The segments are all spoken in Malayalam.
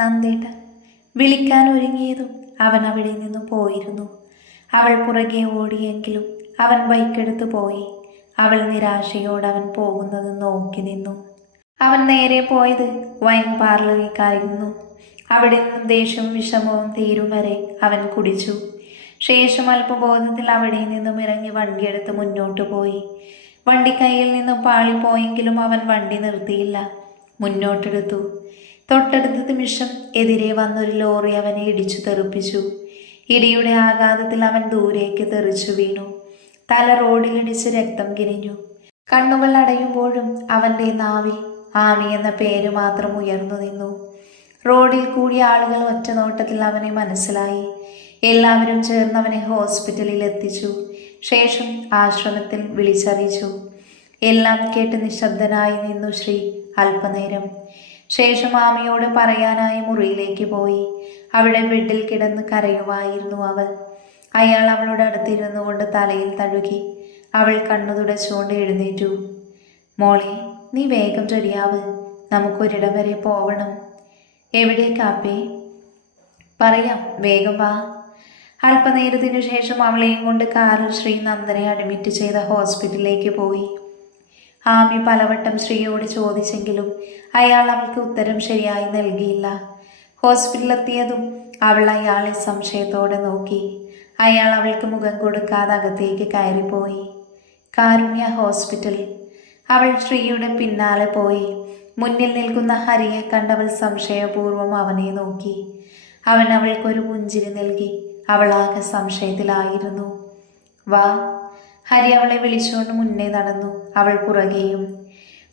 നന്ദേട്ട. വിളിക്കാൻ ഒരുങ്ങിയതും അവൻ അവിടെ നിന്ന് പോയിരുന്നു. അവൾ പുറകെ ഓടിയെങ്കിലും അവൻ ബൈക്കെടുത്ത് പോയി. അവൾ നിരാശയോട് അവൻ പോകുന്നത് നോക്കി നിന്നു. അവൻ നേരെ പോയത് വൈൻ പാർലറിലേക്കായിരുന്നു അവിടെ നിന്നും ദേഷ്യവും വിഷമവും തീരും വരെ അവൻ കുടിച്ചു. ശേഷം അല്പബോധത്തിൽ അവിടെ നിന്നും ഇറങ്ങി വണ്ടിയെടുത്ത് മുന്നോട്ട് പോയി. വണ്ടി കയ്യിൽ നിന്നും പാളിപ്പോയെങ്കിലും അവൻ വണ്ടി നിർത്തിയില്ല. മുന്നോട്ടെടുത്തു. തൊട്ടടുത്ത നിമിഷം എതിരെ വന്നൊരു ലോറി അവനെ ഇടിച്ചു തെറിപ്പിച്ചു. ഇടിയുടെ ആഘാതത്തിൽ അവൻ ദൂരേക്ക് തെറിച്ചു വീണു. തല റോഡിലിടിച്ച് രക്തം കിരിഞ്ഞു. കണ്ണുകൾ അടയുമ്പോഴും അവന്റെ നാവിൽ ആമി എന്ന പേര് മാത്രം ഉയർന്നു നിന്നു. റോഡിൽ കൂടിയ ആളുകൾ ഒറ്റ നോട്ടത്തിൽ അവനെ മനസ്സിലായി. എല്ലാവരും ചേർന്ന് അവനെ ഹോസ്പിറ്റലിൽ എത്തിച്ചു. ശേഷം ആശ്രമത്തിൽ വിളിച്ചറിയിച്ചു. എല്ലാം കേട്ട് നിശബ്ദനായി നിന്നു ശ്രീ അല്പനേരം. ശേഷം മാമിയോട് പറയാനായി മുറിയിലേക്ക് പോയി. അവിടെ ബെഡിൽ കിടന്ന് കരയുമായിരുന്നു അവൾ. അയാൾ അവളുടെ അടുത്തിരുന്നു കൊണ്ട് തലയിൽ തഴുകി. അവൾ കണ്ണു തുടച്ചുകൊണ്ട് എഴുന്നേറ്റു. മോളെ നീ വേഗം റെഡിയാവ്. നമുക്കൊരിടം വരെ പോവണം. എവിടേക്കാപ്പേ പറയാം വേഗം വാ. അല്പനേരത്തിനു ശേഷം അവളെയും കൊണ്ട് കാറിൽ ശ്രീ നന്ദനെ അഡ്മിറ്റ് ചെയ്ത ഹോസ്പിറ്റലിലേക്ക് പോയി. ആമി പലവട്ടം ശ്രീയോട് ചോദിച്ചെങ്കിലും അയാൾ അവൾക്ക് ഉത്തരം ശരിയായി നൽകിയില്ല. ഹോസ്പിറ്റലിലെത്തിയതും അവൾ അയാളെ സംശയത്തോടെ നോക്കി. അയാൾ അവൾക്ക് മുഖം കൊടുക്കാതെ അകത്തേക്ക് കയറിപ്പോയി. കാരുണ്യ ഹോസ്പിറ്റൽ. അവൾ ശ്രീയുടെ പിന്നാലെ പോയി. മുന്നിൽ നിൽക്കുന്ന ഹരിയെ കണ്ടവൾ സംശയപൂർവം അവനെ നോക്കി. അവൻ അവൾക്കൊരു പുഞ്ചിരി നൽകി അവളാകെ സംശയത്തിലായിരുന്നു. വാ ഹരി അവളെ വിളിച്ചുകൊണ്ട് മുന്നേ നടന്നു. അവൾ പുറകെയും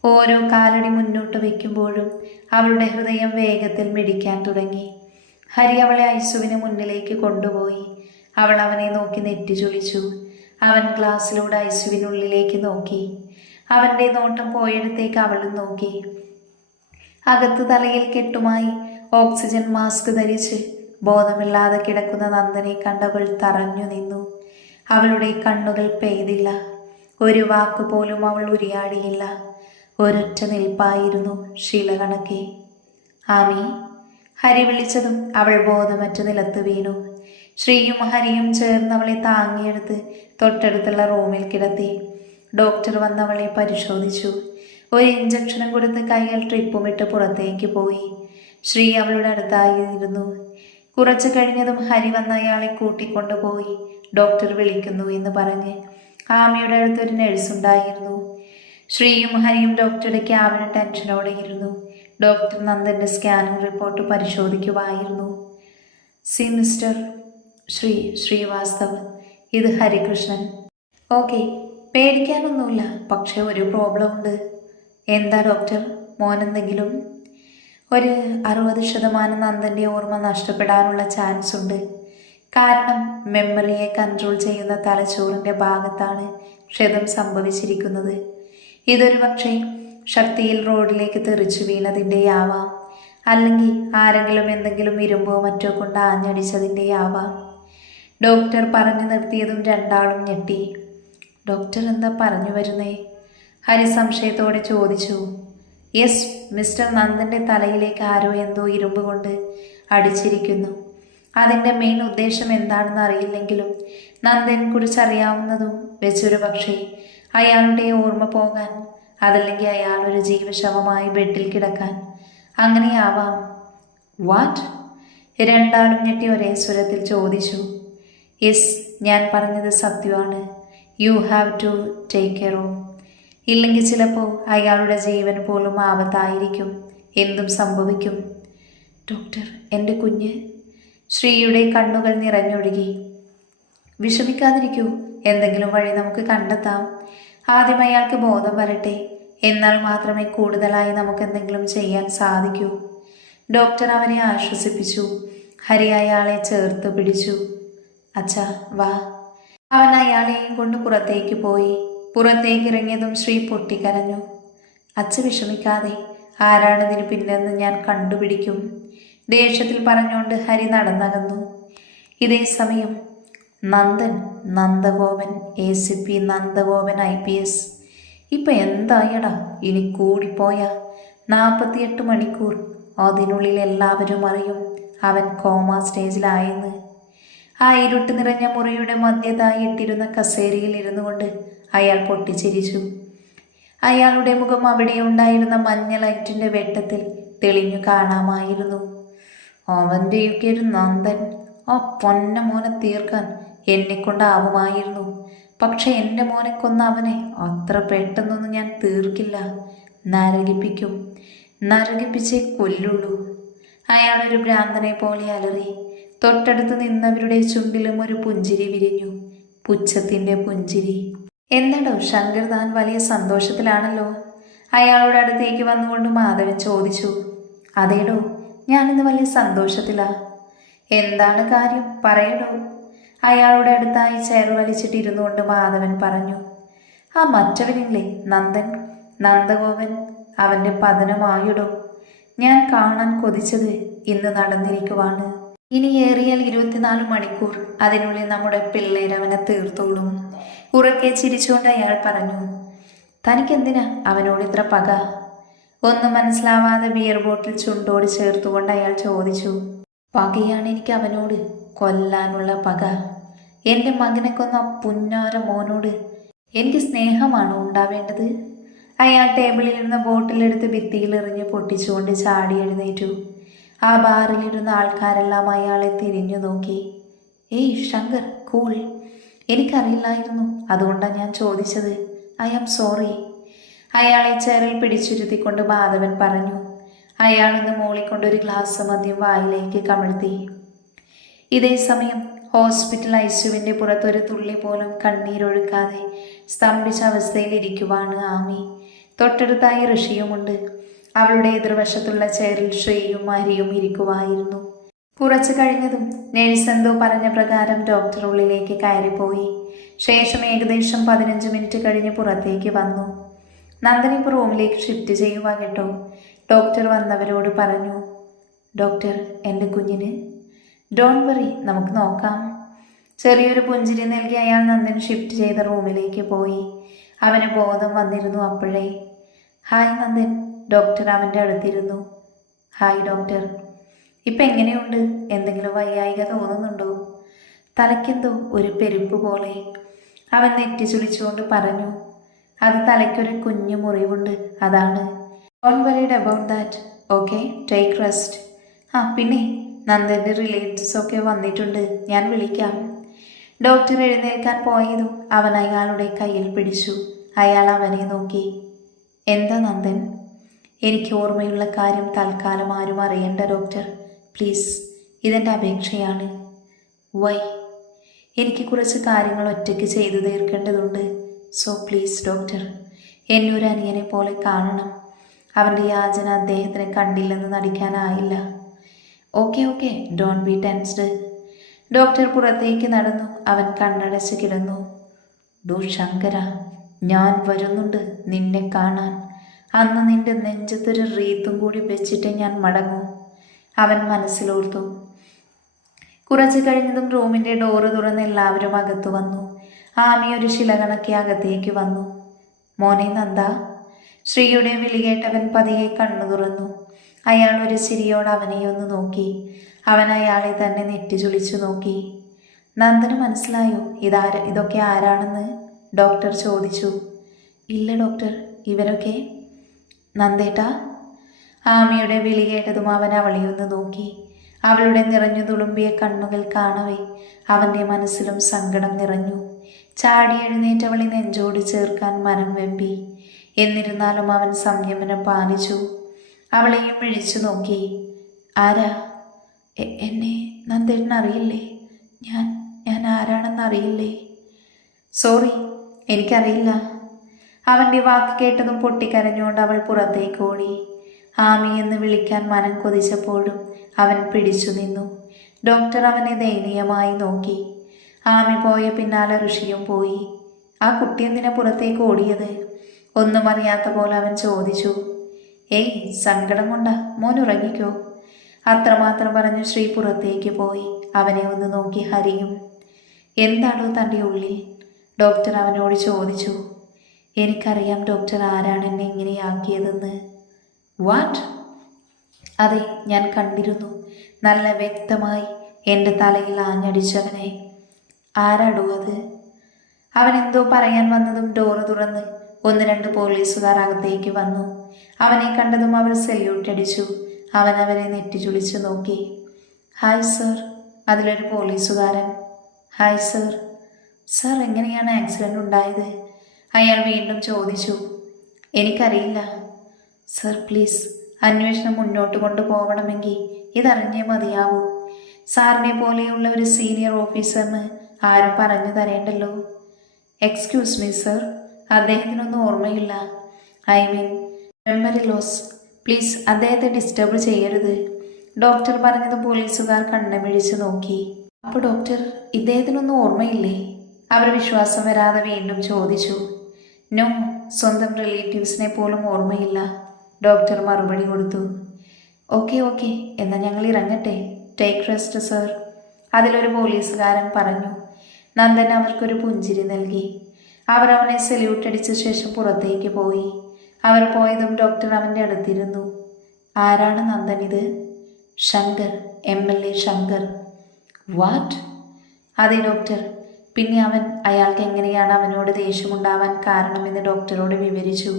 ഓരോ കാലടി മുന്നോട്ട് വയ്ക്കുമ്പോഴും അവളുടെ ഹൃദയം വേഗത്തിൽ മിടിക്കാൻ തുടങ്ങി. ഹരി അവളെ ഐസുവിന് മുന്നിലേക്ക് കൊണ്ടുപോയി. അവൾ അവനെ നോക്കി നെറ്റി ചൊളിച്ചു അവൻ ഗ്ലാസ്സിലൂടെ ഐസുവിനുള്ളിലേക്ക് നോക്കി. അവന്റെ നോട്ടം പോയിടത്തേക്ക് അവളും നോക്കി. അകത്ത് തലയിൽ കെട്ടുമായി ഓക്സിജൻ മാസ്ക് ധരിച്ച് ബോധമില്ലാതെ കിടക്കുന്ന നന്ദനെ കണ്ടവൾ തറഞ്ഞു നിന്നു. അവളുടെ കണ്ണുകൾ പെയ്തില്ല. ഒരു വാക്ക് പോലും അവൾ ഉരിയാടിയില്ല. ഒരൊറ്റ നിൽപ്പായിരുന്നു ശീലകണക്കെ ആമി ഹരി വിളിച്ചതും അവൾ ബോധമറ്റ നിലത്ത് വീണു. ശ്രീയും ഹരിയും ചേർന്ന് അവളെ താങ്ങിയെടുത്ത് തൊട്ടടുത്തുള്ള റൂമിൽ കിടത്തി. ഡോക്ടർ വന്ന് അവളെ പരിശോധിച്ചു. ഒരു ഇഞ്ചക്ഷനും കൊടുത്ത് കൈകൾ ട്രിപ്പുമിട്ട് പുറത്തേക്ക് പോയി. ശ്രീ അവളുടെ അടുത്തായിരുന്നു. കുറച്ചു കഴിഞ്ഞതും ഹരി വന്ന് അയാളെ കൂട്ടിക്കൊണ്ടുപോയി. ഡോക്ടർ വിളിക്കുന്നു എന്ന് പറഞ്ഞ് ആമയുടെ അടുത്തൊരു നഴ്സുണ്ടായിരുന്നു ശ്രീയും ഹരിയും ഡോക്ടറുടെ ക്യാബിന് ടെൻഷനോടെ ഇരുന്നു. ഡോക്ടർ നന്ദന്റെ സ്കാനിംഗ് റിപ്പോർട്ട് പരിശോധിക്കുമായിരുന്നു. സി മിസ്റ്റർ ശ്രീ ശ്രീവാസ്തവ് ഇത് ഹരികൃഷ്ണൻ. ഓക്കെ പേടിക്കാനൊന്നുമില്ല പക്ഷേ ഒരു പ്രോബ്ലം ഉണ്ട്. എന്താ ഡോക്ടർ? മോനെന്തെങ്കിലും? ഒരു അറുപത് ശതമാനം നന്ദന്റെ ഓർമ്മ നഷ്ടപ്പെടാനുള്ള ചാൻസ് ഉണ്ട്. കാരണം മെമ്മറിയെ കൺട്രോൾ ചെയ്യുന്ന തലച്ചോറിന്റെ ഭാഗത്താണ് ക്ഷതം സംഭവിച്ചിരിക്കുന്നത്. ഇതൊരു പക്ഷേ ശക്തിയിൽ റോഡിലേക്ക് തെറിച്ചു വീണതിന്റെയാവാം അല്ലെങ്കിൽ ആരെങ്കിലും എന്തെങ്കിലും ഇരുമ്പോ മറ്റോ കൊണ്ട് ആഞ്ഞടിച്ചതിന്റെയാവാം ഡോക്ടർ പറഞ്ഞു നിർത്തിയതും രണ്ടാളും ഞെട്ടി. ഡോക്ടർ എന്താ പറഞ്ഞു വരുന്നേ? ഹരി സംശയത്തോടെ ചോദിച്ചു. യെസ് മിസ്റ്റർ നന്ദന്റെ തലയിലേക്ക് ആരോ എന്തോ ഇരുമ്പ് കൊണ്ട് അടിച്ചിരിക്കുന്നു. അതിന്റെ മെയിൻ ഉദ്ദേശം എന്താണെന്ന് അറിയില്ലെങ്കിലും നന്ദനെ കുറിച്ച് അറിയാവുന്നതും വെച്ചൊരു പക്ഷേ അയാളുടെ ഓർമ്മ പോകാൻ അതല്ലെങ്കിൽ അയാൾ ഒരു ജീവശവമായി ബെഡിൽ കിടക്കാൻ അങ്ങനെയാവാം. വാട്ട് രണ്ടാളും ഞെട്ടി ഒരേ സ്വരത്തിൽ ചോദിച്ചു. യെസ് ഞാൻ പറഞ്ഞത് സത്യമാണ്. You have to take care of ഇല്ലെങ്കിൽ ചിലപ്പോൾ അയാളുടെ ജീവൻ പോലും ആപത്തായിരിക്കും. എന്തും സംഭവിക്കും. ഡോക്ടർ എന്റെ കുഞ്ഞ് ശ്രീയുടെ കണ്ണുകൾ നിറഞ്ഞൊഴുകി. വിഷമിക്കാതിരിക്കൂ എന്തെങ്കിലും വഴി നമുക്ക് കണ്ടെത്താം. ആദ്യം അയാൾക്ക് ബോധം വരട്ടെ. എന്നാൽ മാത്രമേ കൂടുതലായി നമുക്ക് എന്തെങ്കിലും ചെയ്യാൻ സാധിക്കൂ. ഡോക്ടർ അവനെ ആശ്വസിപ്പിച്ചു. ഹരി അയാളെ ചേർത്ത് പിടിച്ചു. അച്ഛാ വാ. അവൻ അയാളെയും കൊണ്ട് പുറത്തേക്ക് പോയി. പുറത്തേക്ക് ഇറങ്ങിയതും ശ്രീ പൊട്ടിക്കരഞ്ഞു. അച്ഛ വിഷമിക്കാതെ. ആരാണിതിന് പിന്നെന്ന് ഞാൻ കണ്ടുപിടിക്കും. ദേഷ്യത്തിൽ പറഞ്ഞുകൊണ്ട് ഹരി നടന്നകന്നു. ഇതേ സമയം Nandan Nandagopan A C P Nandagopan I P S ഇപ്പം എന്തായടാ? ഇനി കൂടിപ്പോയ നാൽപ്പത്തിയെട്ട് മണിക്കൂർ അതിനുള്ളിൽ എല്ലാവരും അറിയും അവൻ കോമ സ്റ്റേജിലായെന്ന്. ആ ഇരുട്ട് നിറഞ്ഞ മുറിയുടെ മധ്യതായി ഇട്ടിരുന്ന കസേരയിൽ ഇരുന്നു കൊണ്ട് അയാൾ പൊട്ടിച്ചിരിച്ചു. അയാളുടെ മുഖം അവിടെ ഉണ്ടായിരുന്ന മഞ്ഞ ലൈറ്റിന്റെ വെട്ടത്തിൽ തെളിഞ്ഞു കാണാമായിരുന്നു. അവന്റെയൊക്കെ ഒരു നന്ദൻ. ആ പൊന്ന മോനെ തീർക്കാൻ എന്നെ കൊണ്ടാവുമായിരുന്നു പക്ഷെ എന്റെ മോനെ കൊന്ന അവനെ അത്ര പെട്ടെന്നൊന്നും ഞാൻ തീർക്കില്ല. നരകിപ്പിക്കും. നരകിപ്പിച്ചേ കൊല്ലുള്ളൂ. അയാളൊരു ഭ്രാന്തനെ പോലെ അലറി. തൊട്ടടുത്ത് നിന്നവരുടെ ചുണ്ടിലും ഒരു പുഞ്ചിരി വിരിഞ്ഞു. പുച്ഛത്തിന്റെ പുഞ്ചിരി. എന്താടോ ശങ്കർ താൻ വലിയ സന്തോഷത്തിലാണല്ലോ? അയാളോട് അടുത്തേക്ക് വന്നുകൊണ്ട് മാധവൻ ചോദിച്ചു. അതേടോ ഞാനിന്ന് വലിയ സന്തോഷത്തിലാ. എന്താണ് കാര്യം? പറയണോ അയാളുടെ അടുത്തായി ചെയർ വലിച്ചിട്ടിരുന്നുകൊണ്ട് മാധവൻ പറഞ്ഞു ആ മറ്റവനില്ലേ നന്ദൻ? നന്ദഗോപൻ അവന്റെ പതനമായിടും? ഞാൻ കാണാൻ കൊതിച്ചത് ഇന്ന് നടന്നിരിക്കുവാണ്. ഇനി ഏറിയാൽ ഇരുപത്തിനാല് മണിക്കൂർ. അതിനുള്ളിൽ നമ്മുടെ പിള്ളേരവനെ തീർത്തോളും. ഉറക്കെ ചിരിച്ചുകൊണ്ട് അയാൾ പറഞ്ഞു തനിക്കെന്തിനാ അവനോട് ഇത്ര പക? ഒന്നും മനസ്സിലാവാതെ ബിയർ ബോട്ടിൽ ചുണ്ടോട് ചേർത്തുകൊണ്ട് അയാൾ ചോദിച്ചു പകയാണ് എനിക്ക് അവനോട് കൊല്ലാനുള്ള പക. എന്റെ മകനെ കൊന്ന പുന്നാര മോനോട് എനിക്ക് സ്നേഹമാണ് ഉണ്ടാവേണ്ടത്? അയാൾ ടേബിളിൽ ഇരുന്ന ബോട്ടിലെടുത്ത് ഭിത്തിയിൽ എറിഞ്ഞ് പൊട്ടിച്ചുകൊണ്ട് ചാടി എഴുന്നേറ്റു. ആ ബാറിലിരുന്ന ആൾക്കാരെല്ലാം അയാളെ തിരിഞ്ഞു നോക്കി. ഏയ് ശങ്കർ കൂൾ എനിക്കറിയില്ലായിരുന്നു. അതുകൊണ്ടാണ് ഞാൻ ചോദിച്ചത്. I am sorry. അയാളെ ചെറിൽ പിടിച്ചിരുത്തിക്കൊണ്ട് മാധവൻ പറഞ്ഞു അയാളൊന്ന് മൂളിക്കൊണ്ട് ഒരു ഗ്ലാസ് മദ്യം വായിലേക്ക് കമിഴ്ത്തി. ഇതേ സമയം ഹോസ്പിറ്റൽ ഐസ്യുവിന്റെ പുറത്തൊരു തുള്ളി പോലും കണ്ണീരൊഴുക്കാതെ സ്തംഭിച്ച അവസ്ഥയിൽ ഇരിക്കുവാണ് ആമി. തൊട്ടടുത്തായി ഋഷിയുമുണ്ട്. അവളുടെ എതിർവശത്തുള്ള ചെയറിൽ ശ്രീയും ഹരിയും ഇരിക്കുവായിരുന്നു. കുറച്ചു കഴിഞ്ഞതും നേഴ്സ് എന്തോ പറഞ്ഞ പ്രകാരം ഡോക്ടർ ഉള്ളിലേക്ക് കയറിപ്പോയി. ശേഷം ഏകദേശം പതിനഞ്ച് മിനിറ്റ് കഴിഞ്ഞ് പുറത്തേക്ക് വന്നു. നന്ദനി ഇപ്പോൾ റൂമിലേക്ക് ഷിഫ്റ്റ് ചെയ്യുക കേട്ടോ. ഡോക്ടർ വന്നവരോട് പറഞ്ഞു ഡോക്ടർ എന്റെ കുഞ്ഞിന് ഡോൺ വറി നമുക്ക് നോക്കാം. ചെറിയൊരു പുഞ്ചിരി നൽകി അയാൾ നന്ദൻ ഷിഫ്റ്റ് ചെയ്ത റൂമിലേക്ക് പോയി. അവന് ബോധം വന്നിരുന്നു അപ്പോഴേ. ഹായ് നന്ദൻ ഡോക്ടർ അവന്റെ അടുത്തിരുന്നു. ഹായ് ഡോക്ടർ ഇപ്പം എങ്ങനെയുണ്ട്? എന്തെങ്കിലും വയ്യായിക തോന്നുന്നുണ്ടോ? തലയ്ക്കെന്തോ ഒരു പെരുപ്പ് പോലെ. അവൻ നെറ്റി ചുളിച്ചുകൊണ്ട് പറഞ്ഞു അത് തലയ്ക്കൊരു കുഞ്ഞു മുറിവുണ്ട്. അതാണ്. Don't worried about that okay take rest ആ പിന്നെ നന്ദന്റെ റിലേറ്റീവ്സ് ഒക്കെ വന്നിട്ടുണ്ട്. ഞാൻ വിളിക്കാം. ഡോക്ടർ എഴുന്നേൽക്കാൻ പോയതും അവൻ അയാളുടെ കയ്യിൽ പിടിച്ചു. അയാൾ അവനെ നോക്കി. എന്താ നന്ദൻ? എനിക്ക് ഓർമ്മയുള്ള കാര്യം തൽക്കാലം ആരും അറിയണ്ട ഡോക്ടർ പ്ലീസ് ഇതെന്റെ അപേക്ഷയാണ്. വൈ എനിക്ക് കുറച്ച് കാര്യങ്ങൾ ഒറ്റയ്ക്ക് ചെയ്തു തീർക്കേണ്ടതുണ്ട്. സോ പ്ലീസ് ഡോക്ടർ എന്നെ ഒരു അനിയനെ പോലെ കാണണം. അവന്റെ യാചന അദ്ദേഹത്തിന് കണ്ടില്ലെന്ന് നടിക്കാനായില്ല. Okay okay don't be tensed doctor പുറത്തേക്ക് നടന്നു. അവൻ കണ്ണടച്ച് കിടന്നു. ഡോ ശങ്കര ഞാൻ വരുന്നുണ്ട് നിന്നെ കാണാൻ. അന്ന് നിന്റെ നെഞ്ചത്തൊരു റീത്തും കൂടി വെച്ചിട്ട് ഞാൻ മടങ്ങും. അവൻ മനസ്സിലോർത്തു. കുറച്ച് കഴിഞ്ഞതും റൂമിന്റെ ഡോറ് തുറന്ന് എല്ലാവരും അകത്തു വന്നു. ആമി ഒരു ശില അകത്തേക്ക് വന്നു. മോനെ നന്ദ ശ്രീയുടെ വിളികേട്ടവൻ പതിയെ കണ്ണു തുറന്നു. അയാൾ ഒരു ചിരിയോട് അവനെ നോക്കി. അവൻ അയാളെ തന്നെ നെറ്റി ചുളിച്ചു നോക്കി. നന്ദന് മനസ്സിലായോ ഇതാര ഇതൊക്കെ ആരാണെന്ന്? ഡോക്ടർ ചോദിച്ചു. ഇല്ല ഡോക്ടർ ഇവരൊക്കെ? നന്ദേട്ടാ ആമിയുടെ വിളി കേട്ടതും അവൻ അവളെ ഒന്ന് നോക്കി. അവളുടെ നിറഞ്ഞു തുളുമ്പിയ കണ്ണുകൾ കാണവേ അവന്റെ മനസ്സിലും സങ്കടം നിറഞ്ഞു. ചാടി എഴുന്നേറ്റവളെ നെഞ്ചോട് ചേർക്കാൻ മനം വെമ്പി. എന്നിരുന്നാലും അവൻ സംയമനം പാലിച്ചു. അവളെയും വിളിച്ചു നോക്കി. ആരാ? എന്നെ നന്ദേട്ടൻ അറിയില്ലേ? ഞാൻ ഞാൻ ആരാണെന്ന് അറിയില്ലേ? സോറി എനിക്കറിയില്ല. അവന്റെ വാക്ക് കേട്ടതും പൊട്ടിക്കരഞ്ഞുകൊണ്ട് അവൾ പുറത്തേക്ക് ഓടി. ആമി എന്ന് വിളിക്കാൻ മനം കൊതിച്ചപ്പോഴും അവൻ പിടിച്ചു നിന്നു. ഡോക്ടർ അവനെ ദയനീയമായി നോക്കി. ആമി പോയ പിന്നാലെ ഋഷിയും പോയി. ആ കുട്ടി എന്തിനാ പുറത്തേക്ക് ഓടിയത്? ഒന്നും അറിയാത്ത പോലെ അവൻ ചോദിച്ചു. ഏയ് സങ്കടം കൊണ്ട. മോൻ ഉറങ്ങിക്കോ. അത്രമാത്രം പറഞ്ഞു ശ്രീ പുറത്തേക്ക് പോയി. അവനെ ഒന്ന് നോക്കി ഹരിയും. എന്താണോ തന്റെ ഉള്ളിൽ? ഡോക്ടർ അവനോട് ചോദിച്ചു. എനിക്കറിയാം ഡോക്ടർ ആരാണ് എന്നെ ഇങ്ങനെയാക്കിയതെന്ന്. വാട്ട് അതെ ഞാൻ കണ്ടിരുന്നു. നല്ല വ്യക്തമായി എന്റെ തലയിൽ ആഞ്ഞടിച്ചവനെ. ആരാടോ അത് അവൻ എന്തോ പറയാൻ വന്നതും ഡോറ് തുറന്ന് ഒന്ന് രണ്ട് പോലീസുകാർ അകത്തേക്ക് വന്നു. അവനെ കണ്ടതും അവർ സെല്യൂട്ട് അടിച്ചു. അവൻ അവരെ നെറ്റിച്ചുളിച്ചു നോക്കി. ഹായ് സർ അതിലൊരു പോലീസുകാരൻ. ഹായ് സർ സർ എങ്ങനെയാണ് ആക്സിഡന്റ് ഉണ്ടായത്? അയാൾ വീണ്ടും ചോദിച്ചു. എനിക്കറിയില്ല. സർ പ്ലീസ് അന്വേഷണം മുന്നോട്ട് കൊണ്ടുപോകണമെങ്കിൽ ഇതറിഞ്ഞേ മതിയാവൂ. സാറിനെ പോലെയുള്ള ഒരു സീനിയർ ഓഫീസറിന് ആരും പറഞ്ഞു തരേണ്ടല്ലോ. എക്സ്ക്യൂസ് മീ സർ അദ്ദേഹത്തിനൊന്നും ഓർമ്മയില്ല. I mean memory loss please അദ്ദേഹത്തെ ഡിസ്റ്റർബ് ചെയ്യരുത്. ഡോക്ടർ പറഞ്ഞത് പോലീസുകാർ കണ്ണമിഴിച്ച് നോക്കി. അപ്പോൾ ഡോക്ടർ ഇദ്ദേഹത്തിനൊന്നും ഓർമ്മയില്ലേ? അവർ വിശ്വാസം വരാതെ വീണ്ടും ചോദിച്ചു. നോ സ്വന്തം റിലേറ്റീവ്സിനെ പോലും ഓർമ്മയില്ല. ഡോക്ടർ മറുപടി കൊടുത്തു. ഓക്കെ ഓക്കെ എന്നാൽ ഞങ്ങൾ ഇറങ്ങട്ടെ. ടേക്ക് റെസ്റ്റ് സർ അതിലൊരു പോലീസുകാരൻ പറഞ്ഞു. നന്ദൻ അവർക്കൊരു പുഞ്ചിരി നൽകി. അവർ അവനെ സല്യൂട്ട് അടിച്ച ശേഷം പുറത്തേക്ക് പോയി. അവർ പോയതും ഡോക്ടർ അവന്റെ അടുത്തിരുന്നു. ആരാണ് നന്ദൻ ഇത്? Shankar M L A Shankar. What അതെ ഡോക്ടർ പിന്നെ അവൻ അയാൾക്ക് എങ്ങനെയാണ് അവനോട് ദേഷ്യമുണ്ടാവാൻ കാരണമെന്ന് ഡോക്ടറോട് വിവരിച്ചു.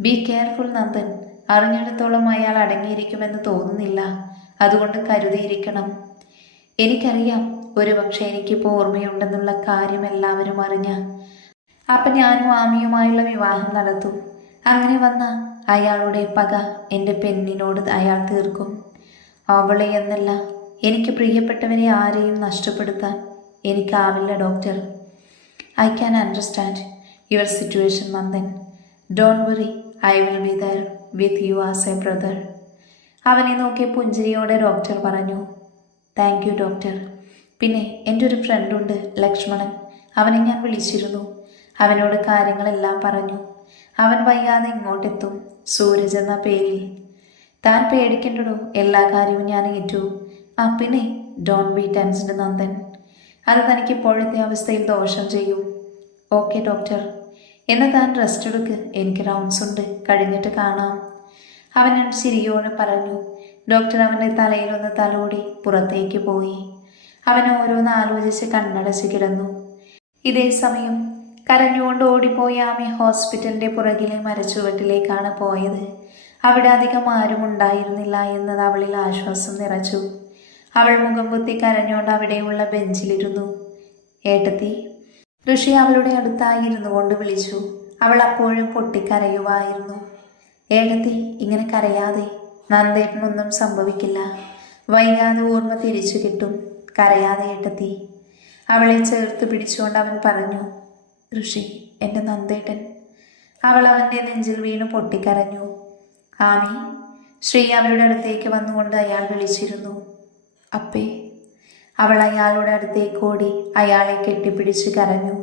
Be careful Nandan. അറിഞ്ഞിടത്തോളം അയാൾ അടങ്ങിയിരിക്കുമെന്ന് തോന്നുന്നില്ല. അതുകൊണ്ട് കരുതിയിരിക്കണം. എനിക്കറിയാം ഒരുപക്ഷെ എനിക്കിപ്പോൾ ഓർമ്മയുണ്ടെന്നുള്ള കാര്യം എല്ലാവരും അറിഞ്ഞ. അപ്പം ഞാനും ആമിയുമായുള്ള വിവാഹം നടത്തും. അങ്ങനെ വന്ന അയാളുടെ പക എന്റെ പെണ്ണിനോട് അയാൾ തീർക്കും. അവളെ എന്നല്ല എനിക്ക് പ്രിയപ്പെട്ടവരെ ആരെയും നഷ്ടപ്പെടുത്താൻ എനിക്കാവില്ല doctor. I can understand your situation Nandan. Don't worry I will be there with you as a brother. അവനെ നോക്കി പുഞ്ചിരിയോടെ ഡോക്ടർ പറഞ്ഞു താങ്ക് യു ഡോക്ടർ. പിന്നെ എന്റെ ഒരു ഫ്രണ്ടുണ്ട് ലക്ഷ്മണൻ. അവനെ ഞാൻ വിളിച്ചിരുന്നു. അവനോട് കാര്യങ്ങളെല്ലാം പറഞ്ഞു. അവൻ വൈകാതെ ഇങ്ങോട്ടെത്തും സൂരജ് എന്ന പേരിൽ. താൻ പേടിക്കേണ്ടടോ എല്ലാ കാര്യവും ഞാൻ ഏറ്റു. ആ പിന്നെ ഡോൺ ബി ടെൻസ്ഡ് നന്ദൻ. അത് തനിക്ക് ഇപ്പോഴത്തെ അവസ്ഥയിൽ ദോഷം ചെയ്യൂ. ഓക്കെ ഡോക്ടർ എന്ന് താൻ റെസ്റ്റ് എടുക്ക്. എനിക്ക് റൗണ്ട്സ് ഉണ്ട്. കഴിഞ്ഞിട്ട് കാണാം. അവൻ ചിരിയോടെ പറഞ്ഞു. ഡോക്ടർ അവന്റെ തലയിലൊന്ന് തലോടി പുറത്തേക്ക് പോയി. അവൻ ഓരോന്ന് ആലോചിച്ച് കണ്ണടച്ച് കിടന്നു. ഇതേ സമയം കരഞ്ഞുകൊണ്ട് ഓടിപ്പോയ ആമി ഹോസ്പിറ്റലിന്റെ പുറകിലെ മരച്ചുവട്ടിലേക്കാണ് പോയത്. അവിടെ അധികം ആരും ഉണ്ടായിരുന്നില്ല എന്നത് അവളിൽ ആശ്വാസം നിറച്ചു. അവൾ മുഖം കുത്തി കരഞ്ഞുകൊണ്ട് അവിടെയുള്ള ബെഞ്ചിലിരുന്നു. ഏട്ടത്തി ഋഷി അവളുടെ അടുത്തായി ഇരുന്നു കൊണ്ട് വിളിച്ചു. അവൾ അപ്പോഴും പൊട്ടിക്കരയുമായിരുന്നു ഏട്ടത്തി ഇങ്ങനെ കരയാതെ. നന്ദേട്ടനൊന്നും സംഭവിക്കില്ല. വൈകാതെ ഓർമ്മ തിരിച്ചു കിട്ടും. കരയാതെ ഏട്ടത്തി. അവളെ ചേർത്ത് പിടിച്ചുകൊണ്ട് അവൻ പറഞ്ഞു ഋഷി എന്റെ നന്ദേട്ടൻ. അവൾ അവന്റെ നെഞ്ചിൽ വീണ് പൊട്ടിക്കരഞ്ഞു. ആമി ശ്രീ അവരുടെ അടുത്തേക്ക് വന്നുകൊണ്ട് അയാൾ വിളിച്ചിരുന്നു. അപ്പേ അവൾ അയാളുടെ അടുത്തേക്ക് ഓടി അയാളെ കെട്ടിപ്പിടിച്ച് കരഞ്ഞു.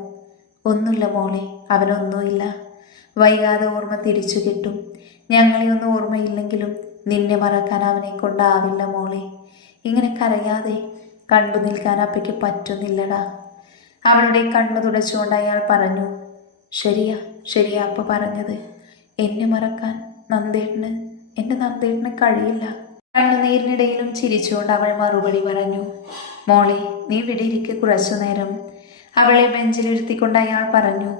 ഒന്നുമില്ല മോളെ അവനൊന്നുമില്ല. വൈകാതെ ഓർമ്മ തിരിച്ചു കിട്ടും. ഞങ്ങളെ ഒന്നും ഓർമ്മയില്ലെങ്കിലും നിന്നെ മറക്കാൻ അവനെ കൊണ്ടാവില്ല മോളെ. ഇങ്ങനെ കരയാതെ കണ്ടു നിൽക്കാൻ അപ്പയ്ക്ക് പറ്റുന്നില്ലടാ. അവളുടെ കണ്ണു തുടച്ചുകൊണ്ട് അയാൾ പറഞ്ഞു ശരിയാ ശരിയാ അപ്പ പറഞ്ഞത്. എന്നെ മറക്കാൻ നന്ദേട്ടന് എന്റെ നന്ദേട്ടന് കഴിയില്ല. കണ്ണു കണ്ണുനീരിനിടയിലും ചിരിച്ചുകൊണ്ട് അവൾ മറുപടി പറഞ്ഞു മോളെ നീ ഇരിക്കെ കുറച്ചു നേരം. അവളെ ബെഞ്ചിലിരുത്തിക്കൊണ്ട് അയാൾ പറഞ്ഞു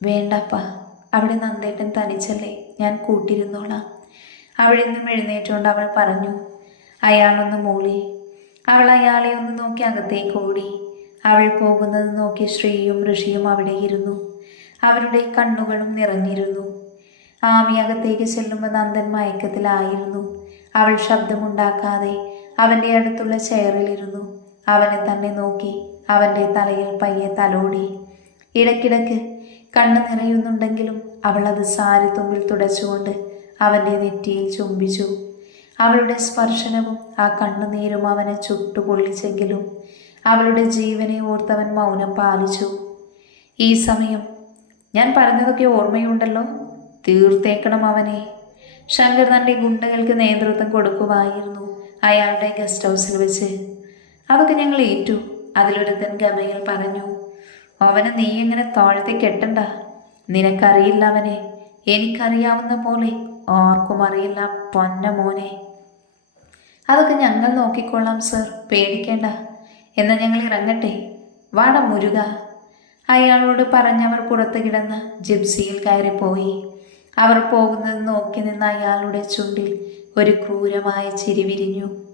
വേണ്ടപ്പ അവിടെ നന്ദേട്ടൻ തനിച്ചല്ലേ ഞാൻ കൂട്ടിരുന്നോളാം. അവിടെ നിന്നും എഴുന്നേറ്റുകൊണ്ട് അവൾ പറഞ്ഞു അയാളൊന്ന് മൂളി അവൾ അയാളെ ഒന്ന് നോക്കി അകത്തേക്ക് ഓടി. അവൾ പോകുന്നത് നോക്കി ശ്രീയും ഋഷിയും അവിടെ ഇരുന്നു. അവരുടെ കണ്ണുകളും നിറഞ്ഞിരുന്നു. ആമി അകത്തേക്ക് ചെല്ലുമ്പോൾ നന്ദൻ മയക്കത്തിലായിരുന്നു. അവൾ ശബ്ദമുണ്ടാക്കാതെ അവന്റെ അടുത്തുള്ള ചെയറിലിരുന്നു. അവനെ തന്നെ നോക്കി അവന്റെ തലയിൽ പയ്യെ തലോടി. ഇടയ്ക്കിടയ്ക്ക് കണ്ണ് നിറയുന്നുണ്ടെങ്കിലും അവൾ അത് സാരി തുമ്പിൽ തുടച്ചുകൊണ്ട് അവന്റെ നെറ്റിയിൽ ചുംബിച്ചു. അവളുടെ സ്പർശനവും ആ കണ്ണുനീരും അവനെ ചുട്ടുപൊള്ളിച്ചെങ്കിലും അവളുടെ ജീവനെ ഓർത്തവൻ മൗനം പാലിച്ചു. ഈ സമയം ഞാൻ പറഞ്ഞതൊക്കെ ഓർമ്മയുണ്ടല്ലോ? തീർത്തേക്കണം അവനെ. ശങ്കർ തന്റെ ഗുണ്ടകൾക്ക് നേതൃത്വം കൊടുക്കുമായിരുന്നു അയാളുടെ ഗസ്റ്റ് ഹൗസിൽ വെച്ച്. അതൊക്കെ ഞങ്ങൾ ഏറ്റു അതിലൊരുത്തൻ ഗമയിൽ പറഞ്ഞു. അവനെ നീ എങ്ങനെ താഴ്ത്തി കെട്ടണ്ട? നിനക്കറിയില്ല അവനെ. എനിക്കറിയാവുന്ന പോലെ ആർക്കും അറിയില്ല പൊന്ന മോനെ അതൊക്കെ ഞങ്ങൾ നോക്കിക്കൊള്ളാം സർ. പേടിക്കേണ്ട. എന്നാൽ ഞങ്ങൾ ഇറങ്ങട്ടെ. വാട മുരുക. അയാളോട് പറഞ്ഞവർ പുറത്ത് കിടന്ന ജിപ്സിയിൽ കയറിപ്പോയി. അവർ പോകുന്നത് നോക്കി നിന്ന അയാളുടെ ചുണ്ടിൽ ഒരു ക്രൂരമായ ചിരി വിരിഞ്ഞു.